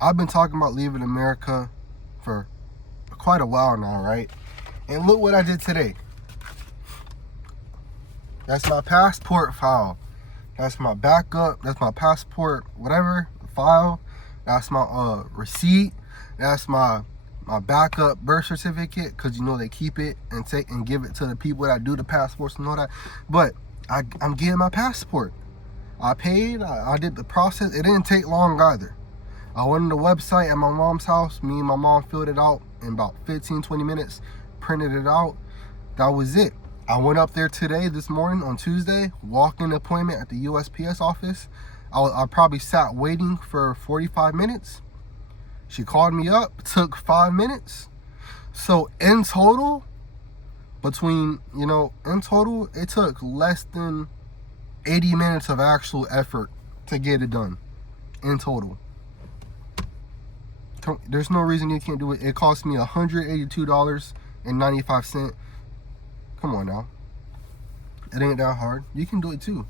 I've been talking about leaving America for quite a while now, right? And look what I did today. That's my passport file. That's my backup. That's my passport, whatever file. That's my receipt. That's my backup birth certificate, because you know they keep it and take and give it to the people that do the passports and all that. But I'm getting my passport. I paid. I did the process. It didn't take long either. I went on the website at my mom's house. Me and my mom filled it out in about 15-20 minutes, printed it out. That was it. I went up there this morning on Tuesday, walk-in appointment at the USPS office. I probably sat waiting for 45 minutes. She called me up, took 5 minutes. So in total, it took less than 80 minutes of actual effort to get it done in total. There's no reason you can't do it. It cost me $182.95. Come on now. It ain't that hard. You can do it too.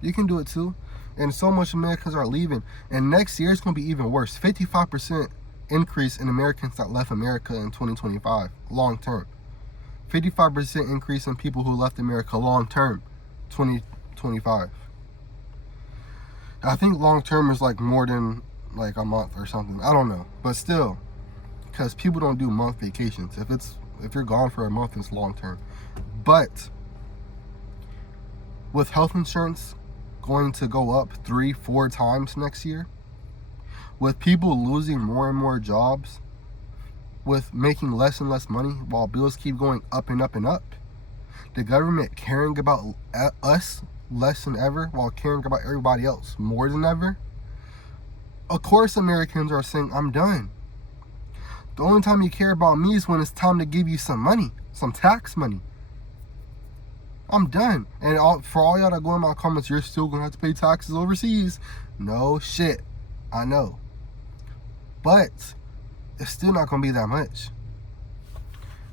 You can do it too. And so much Americans are leaving. And next year it's going to be even worse. 55% increase in Americans that left America in 2025, long term. 55% increase in people who left America long term, 2025. I think long term is like more than like a month or something. I don't know. But still, because people don't do month vacations. If you're gone for a month, it's long term. But with health insurance going to go up 3-4 times next year, with people losing more and more jobs, with making less and less money while bills keep going up and up and up, the government caring about us less than ever while caring about everybody else more than ever, of course Americans are saying, I'm done. The only time you care about me is when it's time to give you some money, some tax money. I'm done. And for all y'all that go in my comments, you're still going to have to pay taxes overseas. No shit. I know. But it's still not going to be that much.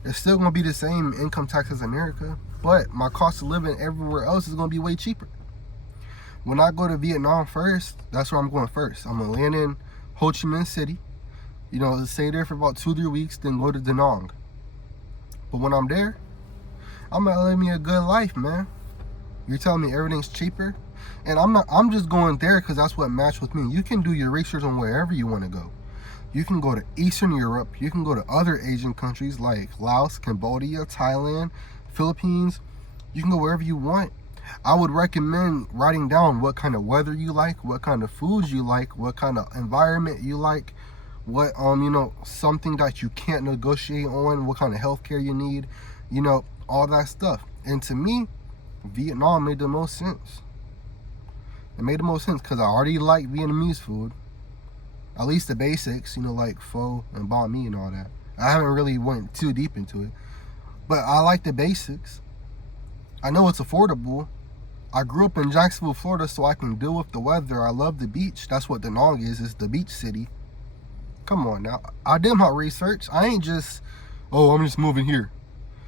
It's still going to be the same income tax as America. But my cost of living everywhere else is going to be way cheaper. When I go to Vietnam first, that's where I'm going first. I'm going to land in Ho Chi Minh City. Stay there for about 2-3 weeks, then go to Da Nang. But when I'm there, I'm gonna live me a good life, man. You're telling me everything's cheaper? And I'm just going there because that's what matched with me. You can do your research on wherever you want to go. You can go to Eastern Europe. You can go to other Asian countries like Laos, Cambodia, Thailand, Philippines. You can go wherever you want. I would recommend writing down what kind of weather you like, what kind of foods you like, what kind of environment you like, what something that you can't negotiate on, what kind of healthcare you need, all that stuff. And to me, Vietnam made the most sense. It made the most sense because I already like Vietnamese food, at least the basics, like pho and banh mi and all that. I haven't really went too deep into it, but I like the basics. I know it's affordable. I grew up in Jacksonville, Florida, so I can deal with the weather. I love the beach. That's what Da Nang is. It's the beach city. Come on now. I did my research. I ain't just, I'm just moving here.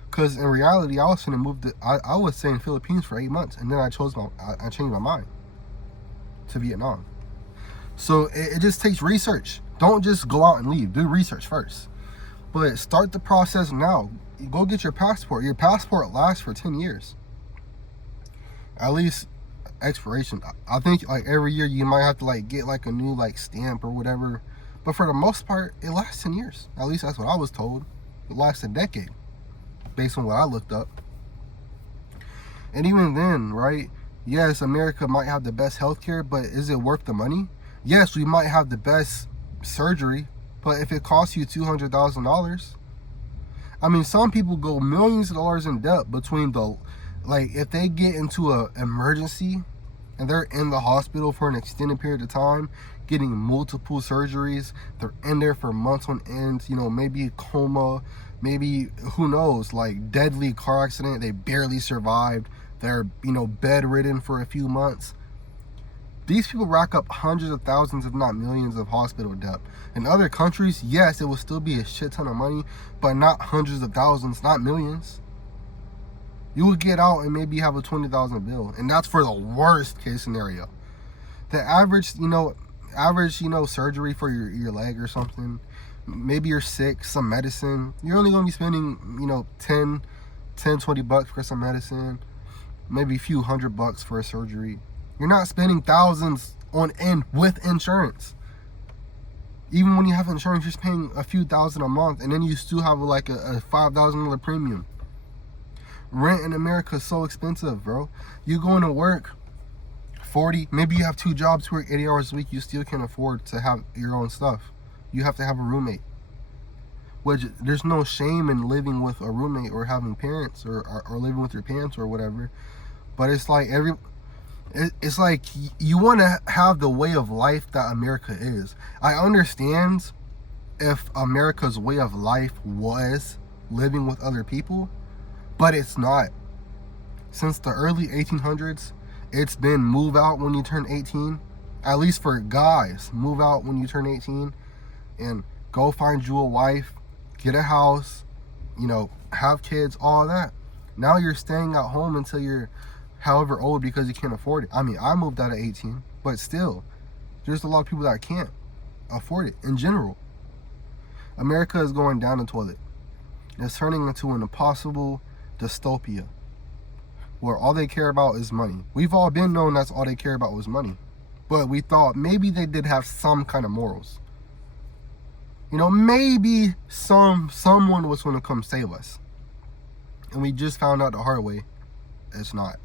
Because in reality, I was finna move I was saying Philippines for 8 months, and then I changed my mind to Vietnam. So it just takes research. Don't just go out and leave. Do research first. But start the process now. Go get your passport. Your passport lasts for 10 years. At least expiration. I think like every year you might have to like get like a new like stamp or whatever. But for the most part, it lasts 10 years. At least that's what I was told. It lasts a decade, based on what I looked up. And even then, right? Yes, America might have the best healthcare, but is it worth the money? Yes, we might have the best surgery, but if it costs you $200,000, I mean, some people go millions of dollars in debt between if they get into an emergency and they're in the hospital for an extended period of time, getting multiple surgeries, they're in there for months on end, maybe coma, maybe, who knows, like deadly car accident, they barely survived, they're, bedridden for a few months. These people rack up hundreds of thousands, if not millions, of hospital debt. In other countries, yes, it will still be a shit ton of money, but not hundreds of thousands, not millions. You will get out and maybe have a $20,000 bill, and that's for the worst case scenario. The average, average, surgery for your leg or something. Maybe you're sick, some medicine. You're only going to be spending, 20 bucks for some medicine, maybe a few $100 for a surgery. You're not spending thousands on end with insurance. Even when you have insurance, you're paying a few thousand a month, and then you still have like a $5,000 premium. Rent in America is so expensive, bro. You going to work 40, maybe you have 2 jobs, work 80 hours a week, you still can't afford to have your own stuff. You have to have a roommate. Which, there's no shame in living with a roommate or having parents or living with your parents or whatever. But it's like it's like you want to have the way of life that America is. I understand if America's way of life was living with other people, but it's not. Since the early 1800s, it's been move out when you turn 18. At least for guys, move out when you turn 18 and go find you a wife, get a house, have kids, all that. Now you're staying at home until you're however old because you can't afford it. I mean, I moved out at 18, but still, there's a lot of people that can't afford it in general. America is going down the toilet. It's turning into an impossible dystopia where all they care about is money. We've all been known that's all they care about was money. But we thought maybe they did have some kind of morals. Maybe someone was going to come save us. And we just found out the hard way. It's not.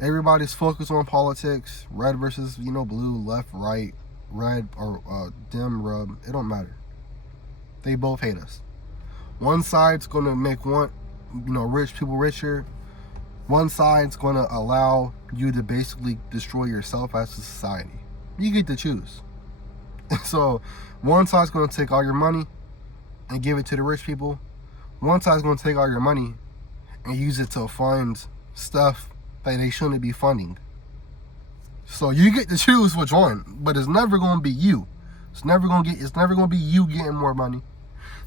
Everybody's focused on politics. Red versus, blue, left, right, red, or dim, rub. It don't matter. They both hate us. One side's going to make rich people richer. One side's going to allow you to basically destroy yourself as a society. You get to choose. So one side's going to take all your money and give it to the rich people. One side's going to take all your money and use it to fund stuff that they shouldn't be funding. So you get to choose which one, but it's never going to be you. It's never going to be you getting more money.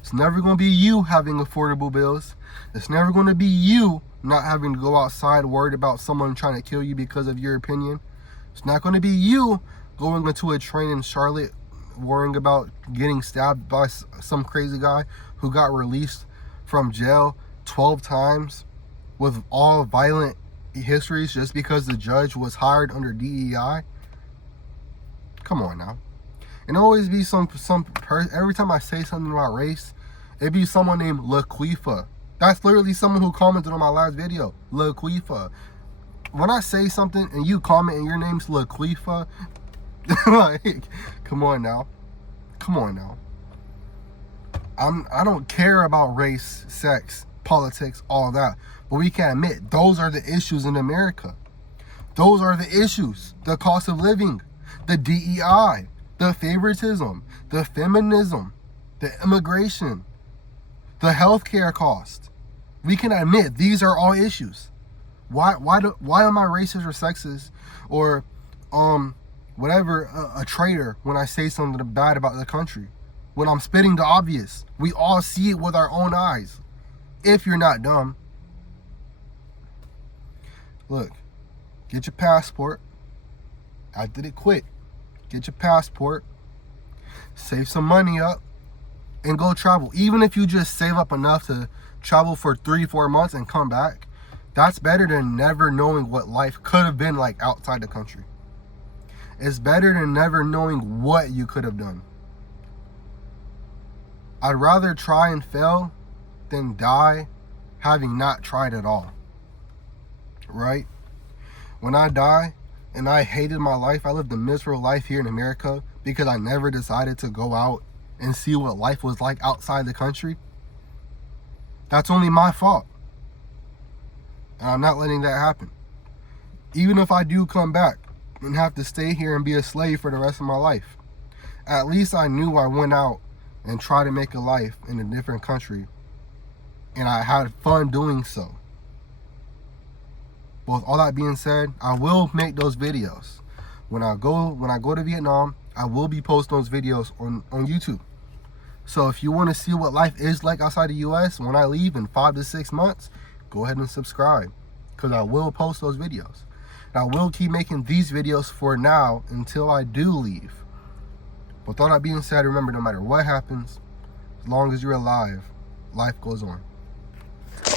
It's never going to be you having affordable bills. It's never going to be you not having to go outside worried about someone trying to kill you because of your opinion. It's not going to be you going into a train in Charlotte worrying about getting stabbed by some crazy guy who got released from jail 12 times with all violent histories just because the judge was hired under DEI. Come on now. And always be some person. Every time I say something about race, it'd be someone named Laquifa. That's literally someone who commented on my last video. Laquifa. When I say something and you comment and your name's Laquifa, like, come on now. I don't care about race, sex, politics, all that. But we can admit those are the issues in America. Those are the issues. The cost of living, the DEI, the favoritism, the feminism, the immigration, the healthcare cost. We can admit these are all issues. Why am I racist or sexist or a traitor when I say something bad about the country? When I'm spitting the obvious. We all see it with our own eyes. If you're not dumb. Look, get your passport. I did it quick. Get your passport. Save some money up and go travel. Even if you just save up enough to travel for 3-4 months and come back, that's better than never knowing what life could have been like outside the country. It's better than never knowing what you could have done. I'd rather try and fail than die having not tried at all. Right? When I die and I hated my life, I lived a miserable life here in America because I never decided to go out and see what life was like outside the country. That's only my fault. And I'm not letting that happen. Even if I do come back and have to stay here and be a slave for the rest of my life, at least I knew I went out and tried to make a life in a different country, and I had fun doing so. But with all that being said, I will make those videos. When I go to Vietnam, I will be posting those videos on YouTube. So if you want to see what life is like outside the US when I leave in 5 to 6 months, go ahead and subscribe, because I will post those videos. And I will keep making these videos for now until I do leave. With all that being said, remember, no matter what happens, as long as you're alive, life goes on.